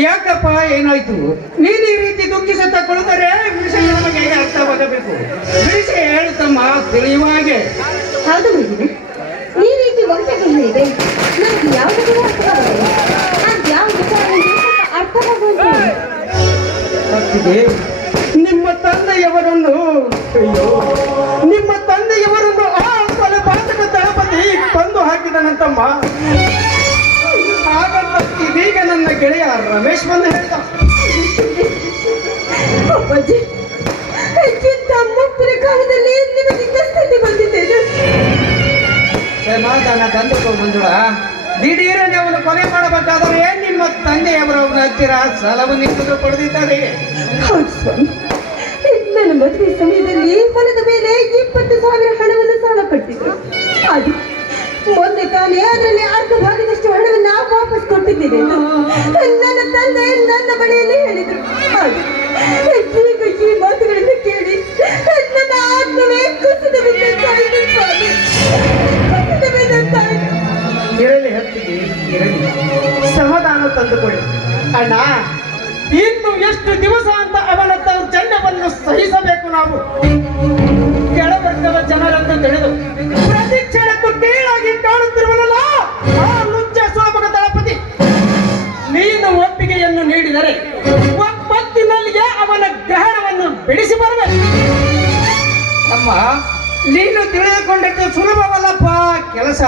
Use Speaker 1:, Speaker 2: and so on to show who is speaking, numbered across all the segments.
Speaker 1: ಯಾಕಪ್ಪ ಏನಾಯ್ತು? ನೀನು ಈ ರೀತಿ ದುಃಖಿಸುತ್ತಾ ಕುಳಿತರೆ ವಿಷಯ ನಮಗೆ ಹೇಗೆ ಅರ್ಥವಾಗಬೇಕು ವಿಷಯ ಹೇಳುತ್ತಮ್ಮ ತಿಳಿಯುವಾಗೆ
Speaker 2: ಹೌದು ಈ ರೀತಿ ಒಂಟೆಗಳು ಇದೆ. ನನಗೆ ಯಾವುದು ಕೂಡ ಅರ್ಥವಾಗಲ್ಲ. ನಾನು ಯಾವ ವಿಚಾರ ಅರ್ಥವಾಗುವಂತೆ
Speaker 1: ಭಕ್ತಿಗೆ ನಿಮ್ಮ ತಂದೆಯವರನ್ನು ಅಯ್ಯೋ. ನಿಮ್ಮ ತಂದೆಯವರನ್ನು ಆ ಕೊಲೆಪಾತಕ ದಳಪತಿ ಕೊಂದು ಹಾಕಿದನಂತಮ್ಮ ಗೆಳೆಯ ರಮೇಶ್ ಬಂದು ಹೇಳ್ದ.
Speaker 2: ಅಪ್ಪಾಜಿ ಇಂಥ ಮುಪ್ಪಿನ ಕಾಲದಲ್ಲಿ ನಿಮಗೆ ಸ್ಥಿತಿ ಬಂದಿದ್ದೇನೆ.
Speaker 1: ದಿಢೀರನೆ ಅವನು ಕೊಲೆ ಮಾಡಬೇಕಾದರೆ ನಿಮ್ಮ ತಂದೆಯವರವನ ಹತ್ತಿರ ಸಲವನ್ನು ಪಡೆದಿದ್ದಾರೆ.
Speaker 2: ಹೌದು ಸ್ವಾಮಿ. ಮೊನ್ನೆ ತಾನೇ ಅದರಲ್ಲಿ ಅರ್ಧ ಭಾಗದಷ್ಟು ಹಣವನ್ನ ವಾಪಸ್ ಕೊಟ್ಟಿದ್ದೇನೆ ನನ್ನ ತಂದೆ ನನ್ನ ಬಳಿಯಲ್ಲಿ ಹೇಳಿದ್ರು. ಈಗ ಈ ಮಾತುಗಳನ್ನು ಕೇಳಿ ನನ್ನ ಆತ್ಮವೇ ಕುಸಿದ ಬಿದ್ದಂತಾಯಿತು, ಸ್ವಾಮಿ. ಕುಸಿದ ಬಿದ್ದಂತಾಯಿತು.
Speaker 1: ಇರಲಿ ಹತ್ತಿಗೆ, ಇರಲಿ. ಸಮಾಧಾನ ತಂದುಕೊಳ್ಳಿ. ಅಣ್ಣ, ಇನ್ನು ಎಷ್ಟು ದಿವಸ ಅಂತ ಅವನ ದೌರ್ಜನ್ಯವನ್ನು ಸಹಿಸಬೇಕು ನಾವು. ಕೆಳವರ್ಗದ ಜನರನ್ನು ತಿಳಿದು ನೀಡಿದರೆ ಒಪ್ಪತ್ತಿನಲ್ಲಿಯೇ ಅವನ ಗ್ರಹಣವನ್ನು ಬಿಡಿಸಿ ಬರಬೇಕು. ಅಮ್ಮ, ನೀನು ತಿಳಿದುಕೊಂಡಿದ್ದು ಸುಲಭವಲ್ಲಪ್ಪ ಕೆಲಸ.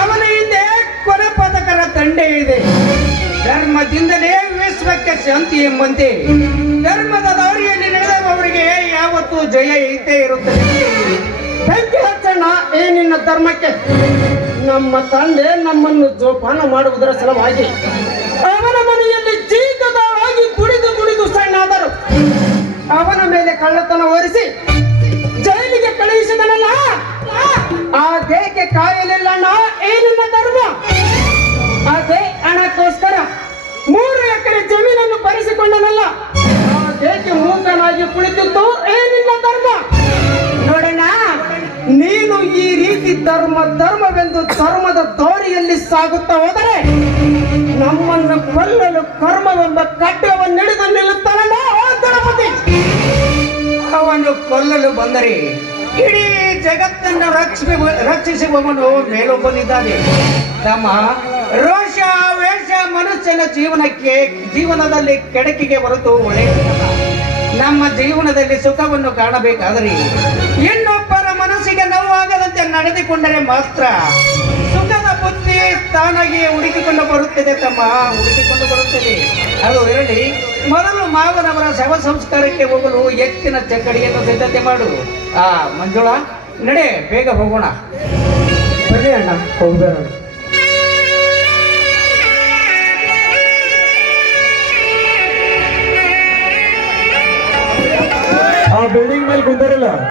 Speaker 1: ಅವನ ಹಿಂದೆ ಕೊನೆ ಪದಕರ ತಂಡೆ ಇದೆ. ಧರ್ಮದಿಂದಲೇ ವಿಶ್ವಕ್ಕೆ ಶಾಂತಿ ಎಂಬಂತೆ. ಧರ್ಮದ ದಾರಿಯಲ್ಲಿ ನಡೆದವರಿಗೆ ಯಾವತ್ತೂ ಜಯ ಇದ್ದೇ ಇರುತ್ತದೆ. ಬೆಂಕಿ ಹಚ್ಚಣ್ಣ, ಏ ನಿನ್ನ ಧರ್ಮಕ್ಕೆ. ನಮ್ಮ ತಂದೆ ನಮ್ಮನ್ನು ಜೋಪಾನ ಮಾಡುವುದರ ಸಲುವಾಗಿ. ಕಳ್ಳತನ ಹೊರಿಸಿ ಜೈಲಿಗೆ ಕಳುಹಿಸಿದನಲ್ಲ? ದೇಹಕ್ಕೆ ಕಾಯಲಿಲ್ಲಣ್ಣ ಏನಿಲ್ಲ ಧರ್ಮ? ಅದೇ ಹಣಕ್ಕೋಸ್ಕರ ಮೂರು ಎಕರೆ ಜಮೀನನ್ನು ಬರೆಸಿಕೊಂಡನಲ್ಲ. ದೇಹಕ್ಕೆ ಮೂಕನಾಗಿ ಕುಳಿತಿತ್ತು ಏನಿಲ್ಲ ಧರ್ಮ? ನೋಡೋಣ ನೀನು ಈ ರೀತಿ ಧರ್ಮ, ಧರ್ಮವೆಂದು ಧರ್ಮದ ದಾರಿಯಲ್ಲಿ ಸಾಗುತ್ತಾ ಹೋದರೆ ನಮ್ಮನ್ನು ಕೊಲ್ಲಲು ಕರ್ಮವೆಂಬ ಕಟ್ಟವನ್ನು ಕೊಲ್ಲಲು ಬಂದರೆ ಇಡೀ ಜಗತ್ತನ್ನು ರಕ್ಷಿ ರಕ್ಷಿಸುವವನು ಮೇಲೊಬ್ಬನಿದ್ದಾನೆ. ತಮ್ಮ ರೋಷ, ವೇಷ ಮನುಷ್ಯನ ಜೀವನಕ್ಕೆ, ಜೀವನದಲ್ಲಿ ಕೆಡಕಿಗೆ ಹೊರತು ಒಳ್ಳೆಯದಲ್ಲ ನಮ್ಮ ಜೀವನದಲ್ಲಿ ಸುಖವನ್ನು ಕಾಣಬೇಕಾದರೆ ಇನ್ನೊಬ್ಬರ ಮನಸ್ಸಿಗೆ ನೋವಾಗದಂತೆ ನಡೆದುಕೊಂಡರೆ ಮಾತ್ರ ತಾನಾಗಿಯೇ ಹುಡುಕಿಕೊಂಡು ಬರುತ್ತದೆ ತಮ್ಮ, ಹುಡುಕಿಕೊಂಡು ಬರುತ್ತದೆ. ಅದು ಹೇಳಿ, ಮೊದಲು ಮಾವನವರ ಶವ ಸಂಸ್ಕಾರಕ್ಕೆ ಹೋಗಲು ಎತ್ತಿನ ಚಕ್ಕಡಿಯನ್ನು ಸಿದ್ಧತೆ ಮಾಡು. ಆ, ಮಂಜುಳ, ನಡೆ, ಬೇಗ ಹೋಗೋಣ. ಬನ್ನಿ ಅಣ್ಣ ಹೋಗ್ಬೇಡ
Speaker 3: ಆ ಬಿಲ್ಡಿಂಗ್ ಮೇಲೆ ಕುಂತಾರಲ್ಲ